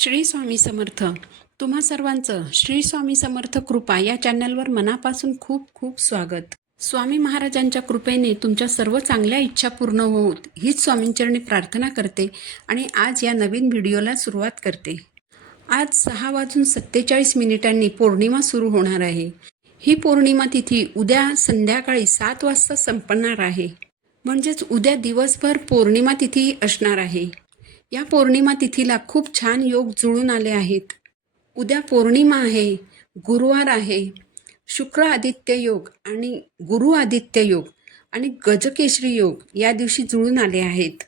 श्री स्वामी समर्थ. तुम्हा सर्वांचं श्री स्वामी समर्थ कृपा या चॅनलवर मनापासून खूप खूप स्वागत. स्वामी महाराजांच्या कृपेने तुमच्या सर्व चांगल्या इच्छा पूर्ण होत हीच स्वामींचरणी प्रार्थना करते आणि आज या नवीन व्हिडिओला सुरुवात करते. आज 6:47 पौर्णिमा सुरू होणार आहे. ही पौर्णिमा तिथी उद्या संध्याकाळी 7 वाजता संपणार आहे. म्हणजेच उद्या दिवसभर पौर्णिमा तिथी असणार आहे. या पौर्णिमा तिथीला खूप छान योग जुळून आले आहेत. उद्या पौर्णिमा आहे, गुरुवार आहे, शुक्र आदित्य योग आणि गुरु आदित्य योग आणि गजकेशरी योग या दिवशी जुळून आले आहेत.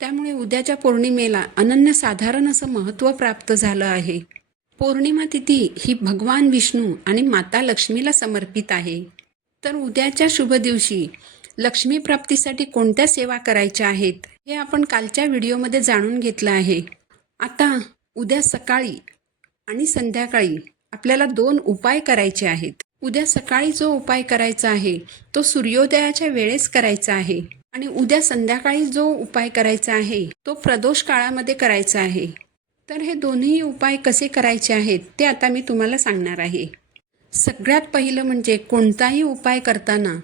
त्यामुळे उद्याच्या पौर्णिमेला अनन्यसाधारण असं महत्त्व प्राप्त झालं आहे. पौर्णिमा तिथी ही भगवान विष्णू आणि माता लक्ष्मीला समर्पित आहे. तर उद्याच्या शुभ दिवशी लक्ष्मी प्राप्तीसाठी कोणत्या सेवा करायच्या आहेत हे आपण कालच्या व्हिडिओमध्ये जाणून घेतलं आहे. आता उद्या सकाळी आणि संध्याकाळी आपल्याला 2 उपाय करायचे आहेत. उद्या सकाळी जो उपाय करायचा आहे तो सूर्योदयाच्या वेळेस करायचा आहे आणि उद्या संध्याकाळी जो उपाय करायचा आहे तो प्रदोष काळामध्ये करायचा आहे. तर हे दोन्ही उपाय कसे करायचे आहेत ते आता मी तुम्हाला सांगणार आहे. सगळ्यात पहिलं म्हणजे कोणताही उपाय करताना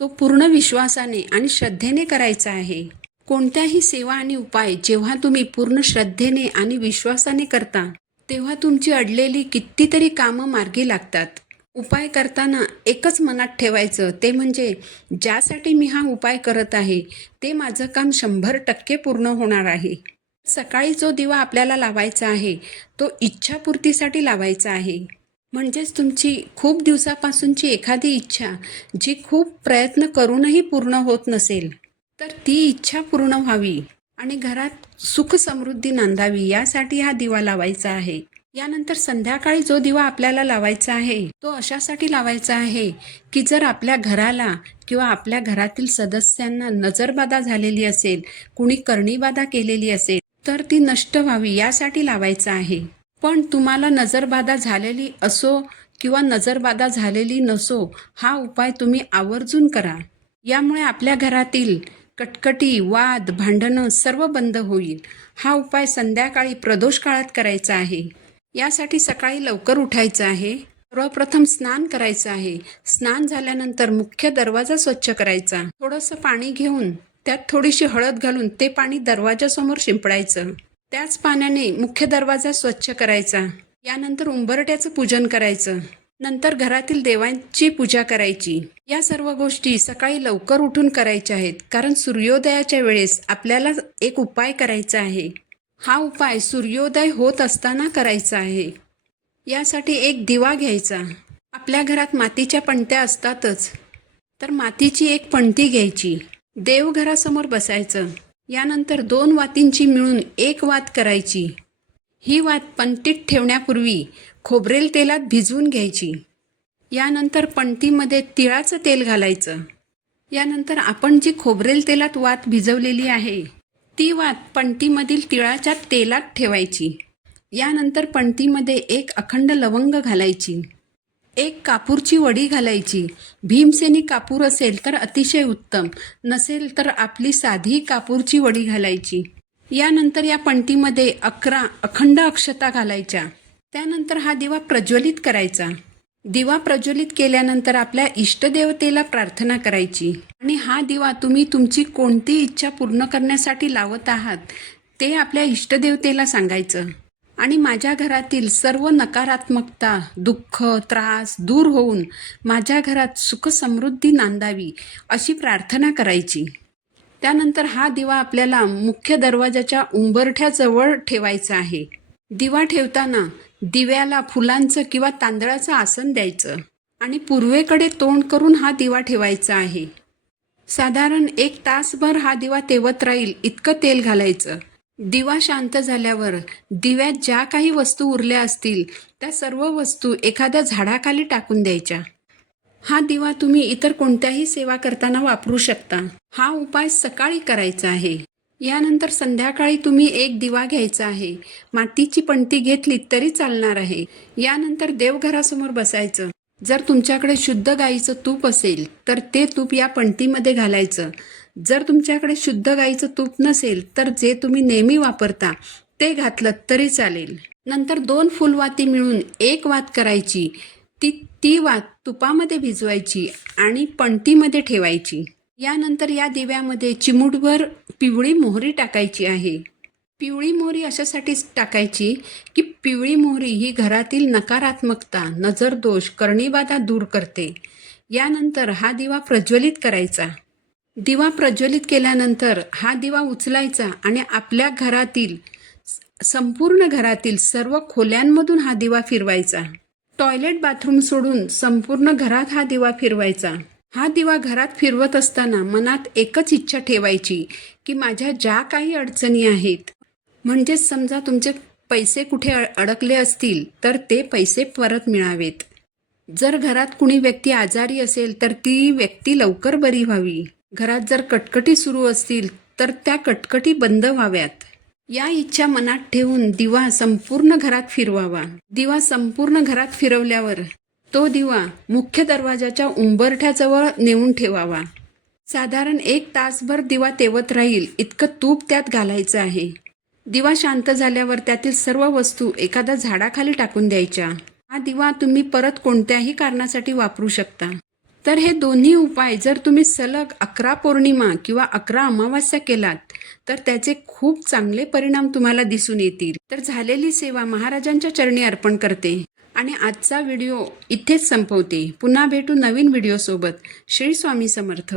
तो पूर्ण विश्वासाने आणि श्रद्धेने करायचा आहे. कोणत्याही सेवा आणि उपाय जेव्हा तुम्ही पूर्ण श्रद्धेने आणि विश्वासाने करता तेव्हा तुमची अडलेली कितीतरी कामं मार्गी लागतात. उपाय करताना एकच मनात ठेवायचं, ते म्हणजे ज्यासाठी मी हा उपाय करत आहे ते माझं काम 100% पूर्ण होणार आहे. सकाळी जो दिवा आपल्याला लावायचा आहे तो इच्छापूर्तीसाठी लावायचा आहे. म्हणजेच तुमची खूप दिवसापासूनची एखादी इच्छा जी खूप प्रयत्न करूनही पूर्ण होत नसेल तर ती इच्छा पूर्ण व्हावी आणि घरात सुख समृद्धी नांदावी यासाठी हा दिवा लावायचा आहे. यानंतर संध्याकाळी जो दिवा आपल्याला लावायचा आहे तो अशासाठी लावायचा आहे की जर आपल्या घराला किंवा आपल्या घरातील सदस्यांना नजरबाधा झालेली असेल, कुणी करणीबाधा केलेली असेल तर ती नष्ट व्हावी यासाठी लावायचा आहे. पण तुम्हाला नजरबाधा झालेली असो किंवा नजरबाधा झालेली नसो हा उपाय तुम्ही आवर्जून करा. यामुळे आपल्या घरातील कटकटी, वाद, भांडणं सर्व बंद होईल. हा उपाय संध्याकाळी प्रदोष काळात करायचा आहे. यासाठी सकाळी लवकर उठायचं आहे. सर्वप्रथम स्नान करायचं आहे. स्नान झाल्यानंतर मुख्य दरवाजा स्वच्छ करायचा. थोडंसं पाणी घेऊन त्यात थोडीशी हळद घालून ते पाणी दरवाजासमोर शिंपडायचं. त्याच पाण्याने मुख्य दरवाजा स्वच्छ करायचा. यानंतर उंबरट्याचं पूजन करायचं. नंतर घरातील देवांची पूजा करायची. या सर्व गोष्टी सकाळी लवकर उठून करायच्या आहेत, कारण सूर्योदयाच्या वेळेस आपल्याला एक उपाय करायचा आहे. हा उपाय सूर्योदय होत असताना करायचा आहे. यासाठी एक दिवा घ्यायचा. आपल्या घरात मातीच्या पणत्या असतातच, तर मातीची एक पणती घ्यायची. देवघरासमोर बसायचं. यानंतर 2 वातींची मिळून एक वात करायची. ही वात पणतीत ठेवण्यापूर्वी खोबरेल तेलात भिजवून घ्यायची. यानंतर पणतीमध्ये तिळाचं तेल घालायचं. यानंतर आपण जी खोबरेल तेलात वात भिजवलेली आहे ती वात पणतीमधील तिळाच्या तेलात ठेवायची. यानंतर पणतीमध्ये एक अखंड लवंग घालायची. एक कापूरची वडी घालायची. भीमसेनी कापूर असेल तर अतिशय उत्तम, नसेल तर आपली साधी कापूरची वडी घालायची. यानंतर या पणतीमध्ये 11 अखंड अक्षता घालायच्या. त्यानंतर हा दिवा प्रज्वलित करायचा. दिवा प्रज्वलित केल्यानंतर आपल्या इष्टदेवतेला प्रार्थना करायची आणि हा दिवा तुम्ही तुमची कोणती इच्छा पूर्ण करण्यासाठी लावत आहात ते आपल्या इष्टदेवतेला सांगायचं आणि माझ्या घरातील सर्व नकारात्मकता, दुःख, त्रास दूर होऊन माझ्या घरात सुख समृद्धी नांदावी अशी प्रार्थना करायची. त्यानंतर हा दिवा आपल्याला मुख्य दरवाजाच्या उंबरठ्याजवळ ठेवायचा आहे. दिवा ठेवताना दिव्याला फुलांचं किंवा तांदळाचं आसन द्यायचं आणि पूर्वेकडे तोंड करून हा दिवा ठेवायचा आहे. साधारण 1 तासभर हा दिवा तेवत राहील इतकं तेल घालायचं. दिवा शांत झाल्यावर दिव्यात ज्या काही वस्तू उरल्या असतील त्या सर्व वस्तू एखाद्या झाडाखाली टाकून द्यायच्या. हा दिवा तुम्ही इतर कोणत्याही सेवा करताना वापरू शकता. हा उपाय सकाळी करायचा आहे. यानंतर संध्याकाळी तुम्ही एक दिवा घ्यायचा आहे. मातीची पणती घेतली तरी चालणार आहे. यानंतर देवघरासमोर बसायचं. जर तुमच्याकडे शुद्ध गाईचं तूप असेल तर ते तूप या पणतीमध्ये घालायचं. जर तुमच्याकडे शुद्ध गाईचं तूप नसेल तर जे तुम्ही नेहमी वापरता ते घातलं तरी चालेल. नंतर 2 फुलवाती मिळून एक वात करायची. ती वात तुपामध्ये भिजवायची आणि पणतीमध्ये ठेवायची. यानंतर या दिव्यामध्ये चिमूटभर पिवळी मोहरी टाकायची आहे. पिवळी मोहरी अशासाठीच टाकायची की पिवळी मोहरी ही घरातील नकारात्मकता, नजरदोष, करणीबाधा दूर करते. यानंतर हा दिवा प्रज्वलित करायचा. दिवा प्रज्वलित केल्यानंतर हा दिवा उचलायचा आणि आपल्या घरातील संपूर्ण घरातील सर्व खोल्यांमधून हा दिवा फिरवायचा. टॉयलेट बाथरूम सोडून संपूर्ण घरात हा दिवा फिरवायचा. हा दिवा घरात फिरवत असताना मनात एकच इच्छा ठेवायची की माझ्या ज्या काही अडचणी आहेत, म्हणजेच समजा तुमचे पैसे कुठे अडकले असतील तर ते पैसे परत मिळावेत. जर घरात कुणी व्यक्ती आजारी असेल तर ती व्यक्ती लवकर बरी व्हावी. घरात जर कटकटी सुरू असतील तर त्या कटकटी बंद व्हाव्यात. या इच्छा मनात ठेवून दिवा संपूर्ण घरात फिरवावा. दिवा संपूर्ण घरात फिरवल्यावर तो दिवा मुख्य दरवाजाच्या उंबरठ्याजवळ नेऊन ठेवावा. साधारण 1 तासभर दिवा तेवत राहील इतकं तूप त्यात घालायचं आहे. दिवा शांत झाल्यावर त्यातील सर्व वस्तू एखाद्या झाडाखाली टाकून द्यायच्या. हा दिवा तुम्ही परत कोणत्याही कारणासाठी वापरू शकता. तर हे दोन्ही उपाय जर तुम्ही सलग 11 पौर्णिमा किंवा 11 अमावास्या केलात तर त्याचे खूप चांगले परिणाम तुम्हाला दिसून येतील. तर झालेली सेवा महाराजांच्या चरणी अर्पण करते आणि आजचा व्हिडिओ इथेच संपवते. पुन्हा भेटू नवीन व्हिडिओसोबत. श्री स्वामी समर्थ.